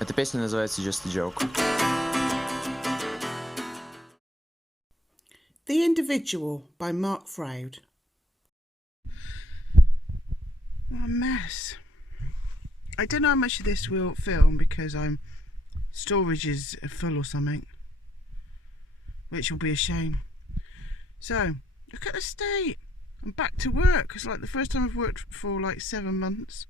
Эта песня называется Just a Joke. The Individual by Mark Froude. What a mess. I don't know how much of this will film because storage is full or something, which will be a shame. So, look at the state. I'm back to work. It's like the first time I've worked for like 7 months.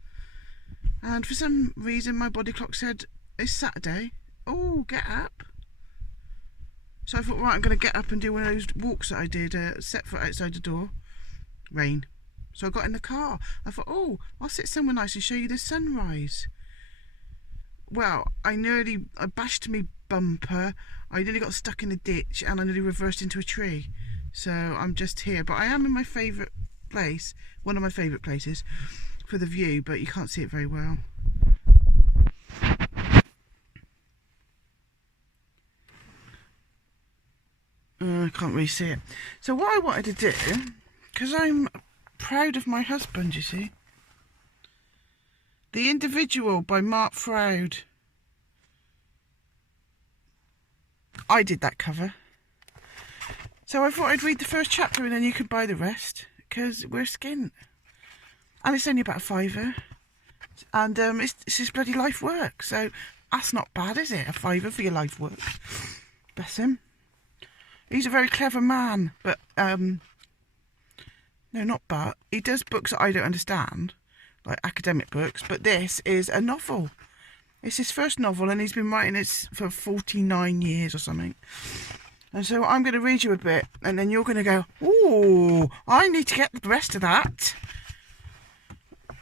And for some reason my body clock said it's Saturday. Oh, get up. So I thought, right, I'm going to get up and do one of those walks that I did, set foot outside the door. Rain. So I got in the car. I thought, oh, I'll sit somewhere nice and show you the sunrise. Well, I bashed my bumper. I nearly got stuck in a ditch and I nearly reversed into a tree. So I'm just here. But I am in my favourite place, one of my favourite places, for the view, but you can't see it very well. I can't really see it. So what I wanted to do, because I'm proud of my husband, you see. The Individual by Mark Froude. I did that cover. So I thought I'd read the first chapter and then you could buy the rest, because we're skint. And it's only about £5. And it's his bloody life work. So that's not bad, is it? £5 for your life work. Bless him. He's a very clever man, but, no, not but. He does books that I don't understand, like academic books, but this is a novel. It's his first novel, and he's been writing it for 49 years or something. And so I'm going to read you a bit, and then you're going to go, ooh, I need to get the rest of that.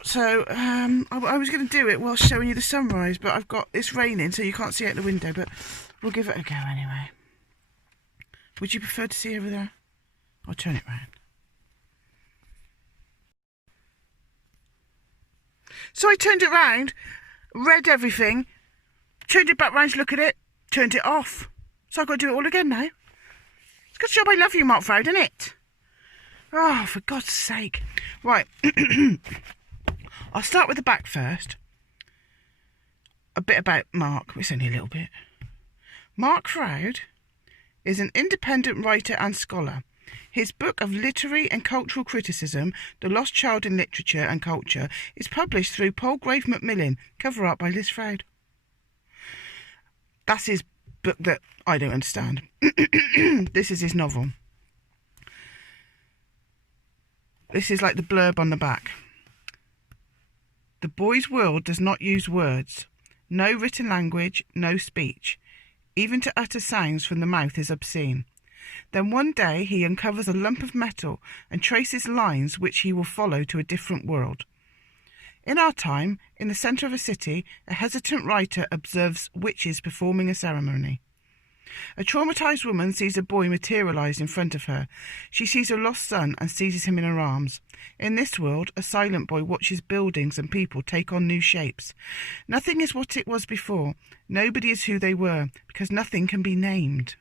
So, I was going to do it while showing you the sunrise, but it's raining, so you can't see out the window, but we'll give it a go anyway. Would you prefer to see over there? I'll turn it round. So I turned it round, read everything, turned it back round to look at it, turned it off. So I've got to do it all again now. It's a good job I love you, Mark Froude, isn't it? Oh, for God's sake. Right. I'll start with the back first. A bit about Mark. It's only a little bit. Mark Froude is an independent writer and scholar. His book of literary and cultural criticism, The Lost Child in Literature and Culture, is published through Palgrave Macmillan, cover art by Liz Froude. That's his book that I don't understand. This is his novel. This is like the blurb on the back. The boy's world does not use words. No written language, no speech. Even to utter sounds from the mouth is obscene. Then one day he uncovers a lump of metal and traces lines which he will follow to a different world. In our time, in the centre of a city, a hesitant writer observes witches performing a ceremony. A traumatised woman sees a boy materialise in front of her. She sees her lost son and seizes him in her arms. In this world, a silent boy watches buildings and people take on new shapes. Nothing is what it was before. Nobody is who they were, because nothing can be named.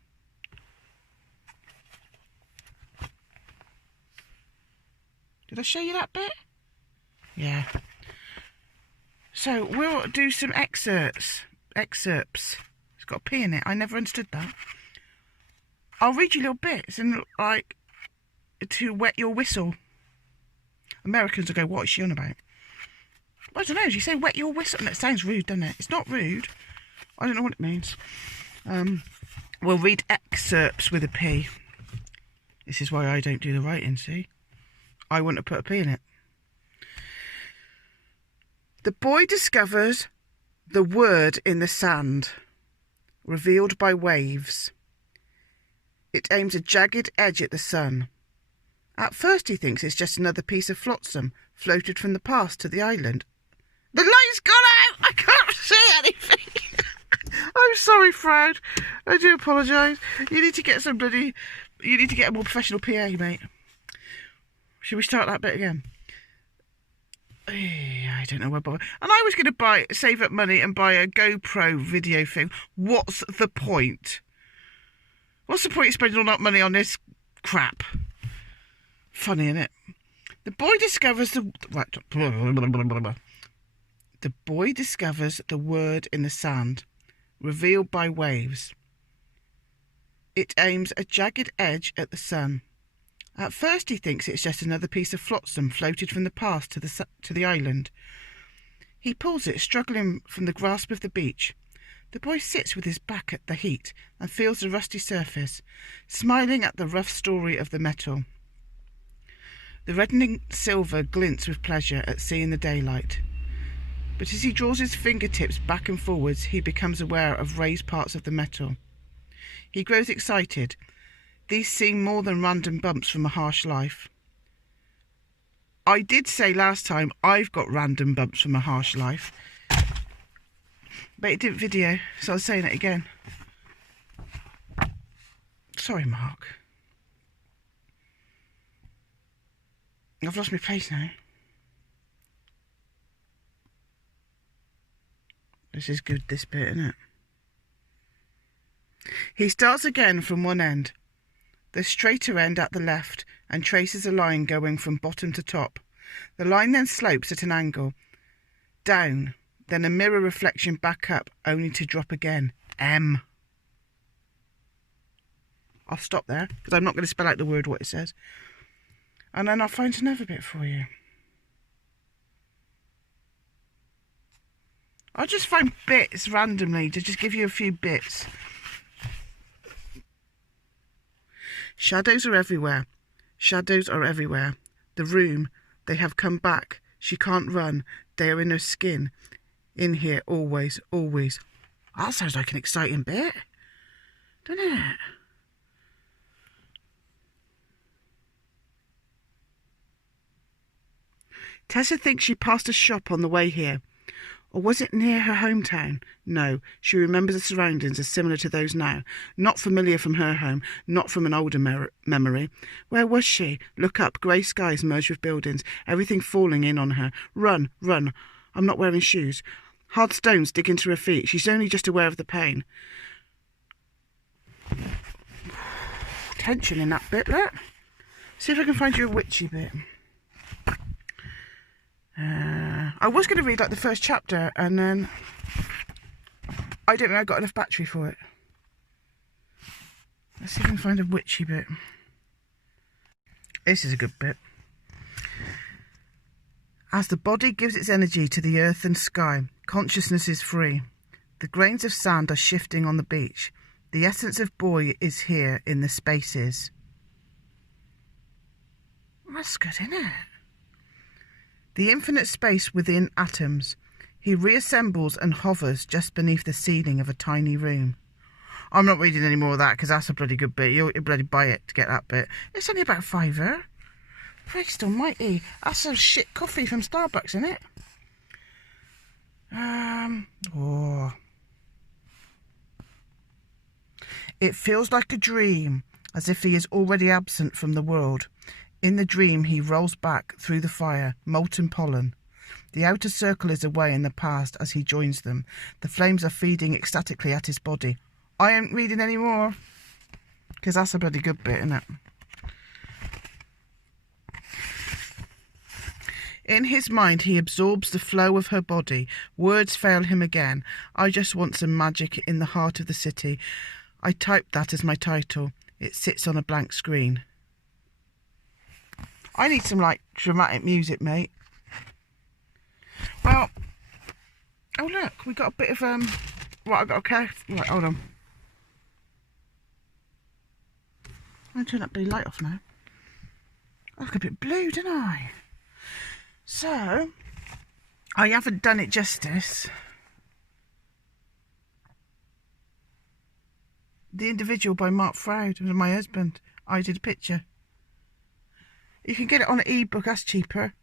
Did I show you that bit? Yeah. So we'll do some excerpts. It's got a P in it. I never understood that. I'll read you little bits and like to wet your whistle. Americans will go, what is she on about? I don't know. Do you say wet your whistle? That sounds rude, doesn't it? It's not rude. I don't know what it means. We'll read excerpts with a P. This is why I don't do the writing, see? I want to put a P in it. The boy discovers the word in the sand, revealed by waves. It aims a jagged edge at the sun. At first he thinks it's just another piece of flotsam floated from the past to the island. The light's gone out! I can't see anything! I'm sorry, Froude. I do apologise. You need to get a more professional PA, mate. Should we start that bit again? I don't know where bother. And I was going to save up money and buy a GoPro video thing. What's the point? What's the point of spending all that money on this crap? Funny, isn't it? The boy discovers the... Right. The boy discovers the word in the sand, revealed by waves. It aims a jagged edge at the sun. At first he thinks it's just another piece of flotsam floated from the past to the island. He pulls it, struggling from the grasp of the beach. The boy sits with his back at the heat and feels the rusty surface, smiling at the rough story of the metal. The reddening silver glints with pleasure at seeing the daylight. But as he draws his fingertips back and forwards, he becomes aware of raised parts of the metal. He grows excited. These seem more than random bumps from a harsh life. I did say last time I've got random bumps from a harsh life, but it didn't video, so I was saying it again. Sorry, Mark. I've lost my place now. This is good, this bit, isn't it? He starts again from one end, the straighter end at the left, and traces a line going from bottom to top. The line then slopes at an angle, down, then a mirror reflection back up, only to drop again. M. I'll stop there, because I'm not going to spell out the word what it says. And then I'll find another bit for you. I'll just find bits randomly to just give you a few bits. Shadows are everywhere. Shadows are everywhere. The room, they have come back. She can't run. They are in her skin. In here, always, always. That sounds like an exciting bit, doesn't it? Tessa thinks she passed a shop on the way here. Or was it near her hometown? No, she remembers the surroundings as similar to those now. Not familiar from her home, not from an older memory. Where was she? Look up, grey skies merged with buildings, everything falling in on her. Run, run. I'm not wearing shoes. Hard stones dig into her feet. She's only just aware of the pain. Tension in that bit, look. See if I can find you a witchy bit. I was going to read like the first chapter, and then I don't know, I got enough battery for it. Let's see if I can find a witchy bit. This is a good bit. As the body gives its energy to the earth and sky, consciousness is free. The grains of sand are shifting on the beach. The essence of boy is here in the spaces. That's good, isn't it? The infinite space within atoms. He reassembles and hovers just beneath the ceiling of a tiny room. I'm not reading any more of that because that's a bloody good bit. You'll bloody buy it to get that bit. It's only about £5. Christ almighty. That's some shit coffee from Starbucks, isn't it? Oh. It feels like a dream, as if he is already absent from the world. In the dream, he rolls back through the fire, molten pollen. The outer circle is away in the past as he joins them. The flames are feeding ecstatically at his body. I ain't reading any more, because that's a bloody good bit, isn't it? In his mind, he absorbs the flow of her body. Words fail him again. I just want some magic in the heart of the city. I typed that as my title. It sits on a blank screen. I need some, like, dramatic music, mate. Well, oh look, we got a bit of, right, I got, okay, right, hold on. I'm going to turn that blue light off now. I look a bit blue, didn't I? So, I haven't done it justice. The Individual by Mark Froud, was my husband. I did a picture. You can get it on an ebook, that's cheaper.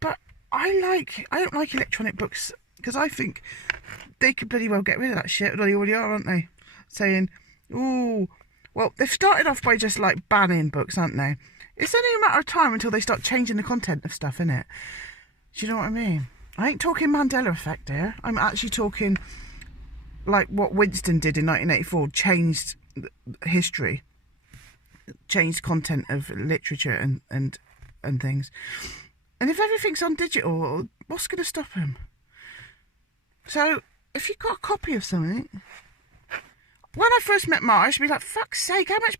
But I don't like electronic books, because I think they could bloody well get rid of that shit. Well, they already are, aren't they? Saying, ooh, well, they've started off by just like banning books, aren't they? It's only a matter of time until they start changing the content of stuff, innit? Do you know what I mean? I ain't talking Mandela effect here. I'm actually talking like what Winston did in 1984, changed history. Changed content of literature and things. And if everything's on digital, what's going to stop him? So, if you've got a copy of something... When I first met Mark, I used to be like, fuck's sake, how much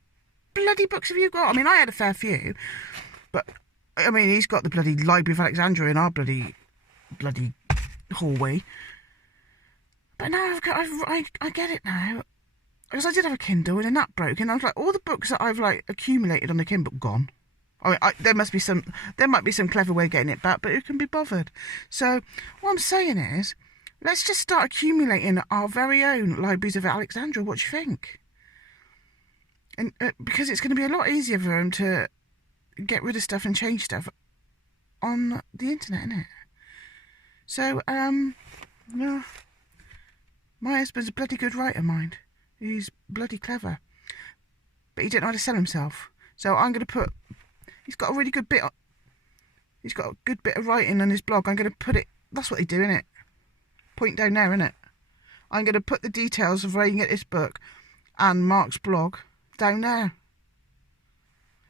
bloody books have you got? I mean, I had a fair few. But, I mean, he's got the bloody Library of Alexandria in our bloody hallway. But now I get it now. Because I did have a Kindle and then that broke. And I was like, all the books that I've, like, accumulated on the Kindle, gone. I mean, there might be some clever way of getting it back, but who can be bothered? So, what I'm saying is, let's just start accumulating our very own Libraries of Alexandria. What do you think? And because it's going to be a lot easier for them to get rid of stuff and change stuff on the internet, isn't it? So, yeah. My husband's a bloody good writer, mind. He's bloody clever. But he don't know how to sell himself. So I'm going to put... He's got a really good bit... He's got a good bit of writing on his blog. I'm going to put it... That's what they do, innit? Point down there, innit? I'm going to put the details of where you can get this book and Mark's blog down there.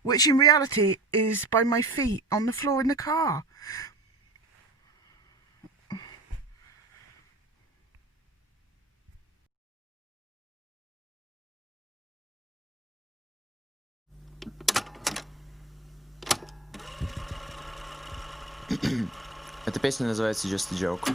Which in reality is by my feet on the floor in the car. Эта песня называется Just a Joke.